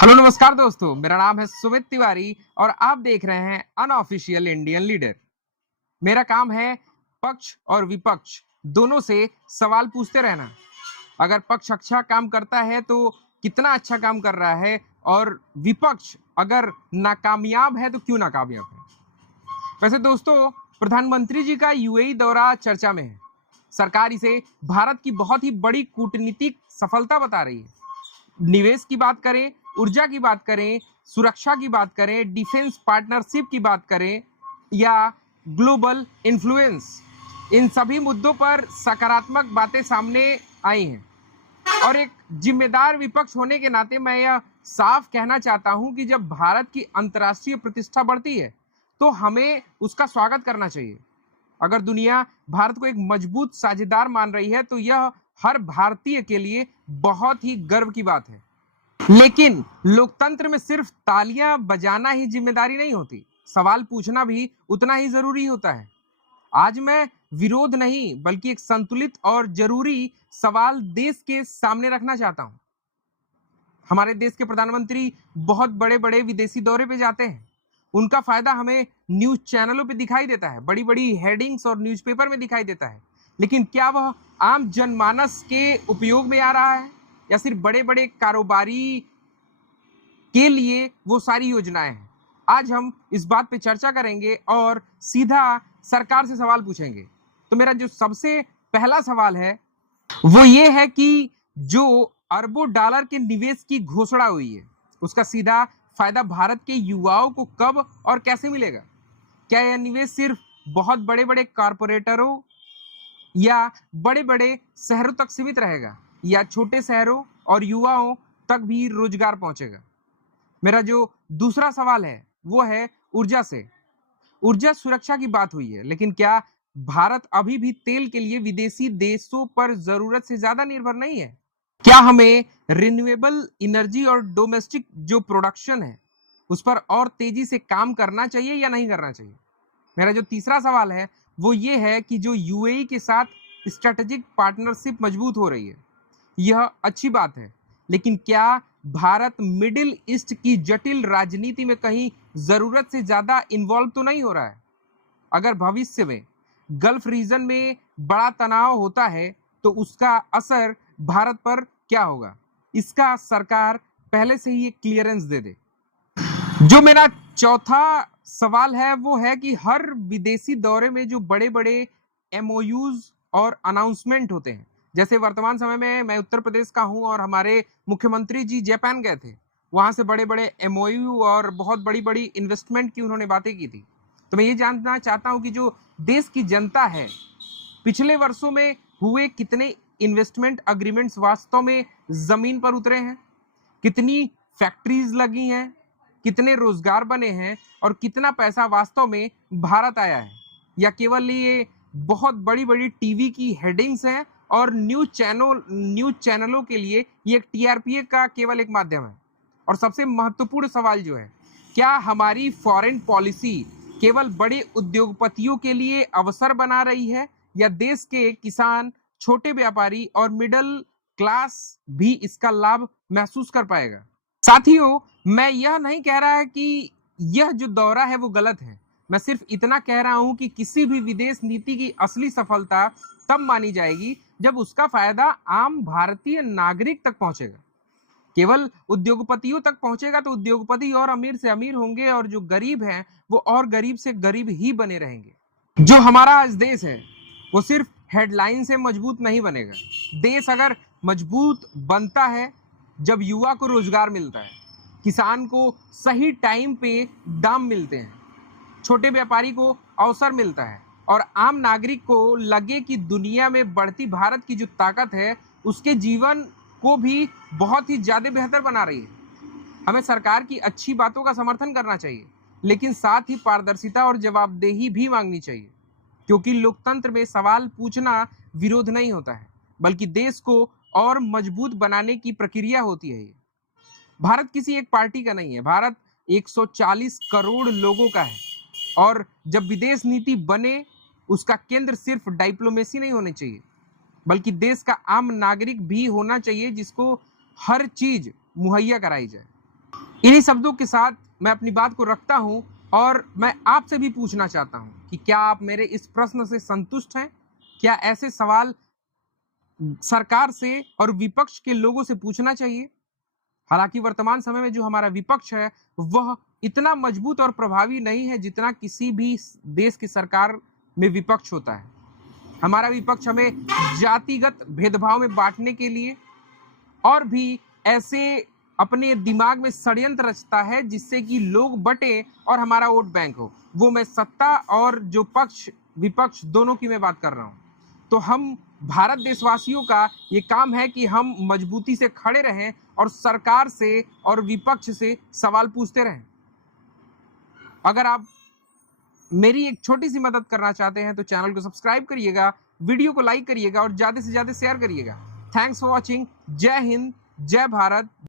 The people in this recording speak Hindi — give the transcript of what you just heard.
हेलो नमस्कार दोस्तों, मेरा नाम है सुमित तिवारी और आप देख रहे हैं अनऑफिशियल इंडियन लीडर। मेरा काम है पक्ष और विपक्ष दोनों से सवाल पूछते रहना। अगर पक्ष अच्छा काम करता है तो कितना अच्छा काम कर रहा है, और विपक्ष अगर नाकामयाब है तो क्यों नाकामयाब है। वैसे दोस्तों, प्रधानमंत्री जी का यूएई दौरा चर्चा में है। सरकार इसे भारत की बहुत ही बड़ी कूटनीतिक सफलता बता रही है। निवेश की बात करें, ऊर्जा की बात करें, सुरक्षा की बात करें, डिफेंस पार्टनरशिप की बात करें या ग्लोबल इन्फ्लुएंस, इन सभी मुद्दों पर सकारात्मक बातें सामने आई हैं। और एक जिम्मेदार विपक्ष होने के नाते मैं यह साफ कहना चाहता हूं कि जब भारत की अंतर्राष्ट्रीय प्रतिष्ठा बढ़ती है तो हमें उसका स्वागत करना चाहिए। अगर दुनिया भारत को एक मजबूत साझेदार मान रही है तो यह हर भारतीय के लिए बहुत ही गर्व की बात है। लेकिन लोकतंत्र में सिर्फ तालियां बजाना ही जिम्मेदारी नहीं होती, सवाल पूछना भी उतना ही जरूरी होता है। आज मैं विरोध नहीं बल्कि एक संतुलित और जरूरी सवाल देश के सामने रखना चाहता हूं। हमारे देश के प्रधानमंत्री बहुत बड़े बड़े विदेशी दौरे पे जाते हैं। उनका फायदा हमें न्यूज चैनलों पे दिखाई देता है, बड़ी बड़ी हेडिंग्स और न्यूज़पेपर में दिखाई देता है। लेकिन क्या वह आम जनमानस के उपयोग में आ रहा है या सिर्फ बड़े बड़े कारोबारी के लिए वो सारी योजनाएं हैं? आज हम इस बात पे चर्चा करेंगे और सीधा सरकार से सवाल पूछेंगे। तो मेरा जो सबसे पहला सवाल है वो ये है कि जो अरबों डॉलर के निवेश की घोषणा हुई है उसका सीधा फायदा भारत के युवाओं को कब और कैसे मिलेगा? क्या यह निवेश सिर्फ बहुत बड़े बड़े कारपोरेटरों या बड़े बड़े शहरों तक सीमित रहेगा या छोटे शहरों और युवाओं तक भी रोजगार पहुंचेगा? मेरा जो दूसरा सवाल है वो है ऊर्जा से। ऊर्जा सुरक्षा की बात हुई है, लेकिन क्या भारत अभी भी तेल के लिए विदेशी देशों पर जरूरत से ज्यादा निर्भर नहीं है? क्या हमें रिन्यूएबल एनर्जी और डोमेस्टिक जो प्रोडक्शन है उस पर और तेजी से काम करना चाहिए या नहीं करना चाहिए? मेरा जो तीसरा सवाल है वो ये है कि जो यूएई के साथ स्ट्रेटेजिक पार्टनरशिप मजबूत हो रही है, यह अच्छी बात है, लेकिन क्या भारत मिडिल ईस्ट की जटिल राजनीति में कहीं जरूरत से ज्यादा इन्वॉल्व तो नहीं हो रहा है? अगर भविष्य में गल्फ रीजन में बड़ा तनाव होता है तो उसका असर भारत पर क्या होगा? इसका सरकार पहले से ही एक क्लियरेंस दे दे। जो मेरा चौथा सवाल है वो है कि हर विदेशी दौरे में जो बड़े बड़े एमओयूज और अनाउंसमेंट होते हैं, जैसे वर्तमान समय में मैं उत्तर प्रदेश का हूं और हमारे मुख्यमंत्री जी जापान गए थे, वहां से बड़े बड़े एमओयू और बहुत बड़ी बड़ी इन्वेस्टमेंट की उन्होंने बातें की थी। तो मैं ये जानना चाहता हूं कि जो देश की जनता है, पिछले वर्षों में हुए कितने इन्वेस्टमेंट अग्रीमेंट्स वास्तव में जमीन पर उतरे हैं, कितनी फैक्ट्रीज लगी हैं, कितने रोजगार बने हैं और कितना पैसा वास्तव में भारत आया है, या केवल ये बहुत बड़ी बड़ी टीवी की हेडिंग्स हैं और न्यूज चैनलों के लिए ये एक टीआरपी का केवल एक माध्यम है? और सबसे महत्वपूर्ण सवाल जो है, क्या हमारी फॉरेन पॉलिसी केवल बड़े उद्योगपतियों के लिए अवसर बना रही है या देश के किसान, छोटे व्यापारी और मिडिल क्लास भी इसका लाभ महसूस कर पाएगा? साथियों, मैं यह नहीं कह रहा है कि यह जो दौरा है वो गलत है। मैं सिर्फ इतना कह रहा हूं कि किसी भी विदेश नीति की असली सफलता तब मानी जाएगी जब उसका फायदा आम भारतीय नागरिक तक पहुंचेगा। केवल उद्योगपतियों तक पहुंचेगा तो उद्योगपति और अमीर से अमीर होंगे और जो गरीब हैं वो और गरीब से गरीब ही बने रहेंगे। जो हमारा आज देश है वो सिर्फ हेडलाइन से मजबूत नहीं बनेगा। देश अगर मजबूत बनता है जब युवा को रोजगार मिलता है, किसान को सही टाइम पे दाम मिलते हैं, छोटे व्यापारी को अवसर मिलता है और आम नागरिक को लगे कि दुनिया में बढ़ती भारत की जो ताकत है उसके जीवन को भी बहुत ही ज्यादा बेहतर बना रही है। हमें सरकार की अच्छी बातों का समर्थन करना चाहिए, लेकिन साथ ही पारदर्शिता और जवाबदेही भी मांगनी चाहिए, क्योंकि लोकतंत्र में सवाल पूछना विरोध नहीं होता है बल्कि देश को और मजबूत बनाने की प्रक्रिया होती है। ये भारत किसी एक पार्टी का नहीं है, भारत 140 करोड़ लोगों का है। और जब विदेश नीति बने उसका केंद्र सिर्फ डिप्लोमेसी नहीं होनी चाहिए बल्कि देश का आम नागरिक भी होना चाहिए जिसको हर चीज मुहैया कराई जाए। इन्हीं शब्दों के साथ मैं अपनी बात को रखता हूं और मैं आपसे भी पूछना चाहता हूं कि क्या आप मेरे इस प्रश्न से संतुष्ट हैं? क्या ऐसे सवाल सरकार से और विपक्ष के लोगों से पूछना चाहिए? हालांकि वर्तमान समय में जो हमारा विपक्ष है वह इतना मजबूत और प्रभावी नहीं है जितना किसी भी देश की सरकार में विपक्ष होता है। हमारा विपक्ष हमें जातिगत भेदभाव में बांटने के लिए और भी ऐसे अपने दिमाग में षड्यंत्र रचता है जिससे कि लोग बटे और हमारा वोट बैंक हो। वो मैं सत्ता और जो पक्ष विपक्ष दोनों की मैं बात कर रहा हूं। तो हम भारत देशवासियों का ये काम है कि हम मजबूती से खड़े रहें और सरकार से और विपक्ष से सवाल पूछते रहें। अगर आप मेरी एक छोटी सी मदद करना चाहते हैं तो चैनल को सब्सक्राइब करिएगा, वीडियो को लाइक करिएगा और ज्यादा से ज्यादा शेयर करिएगा। Thanks for watching. जय हिंद, जय भारत।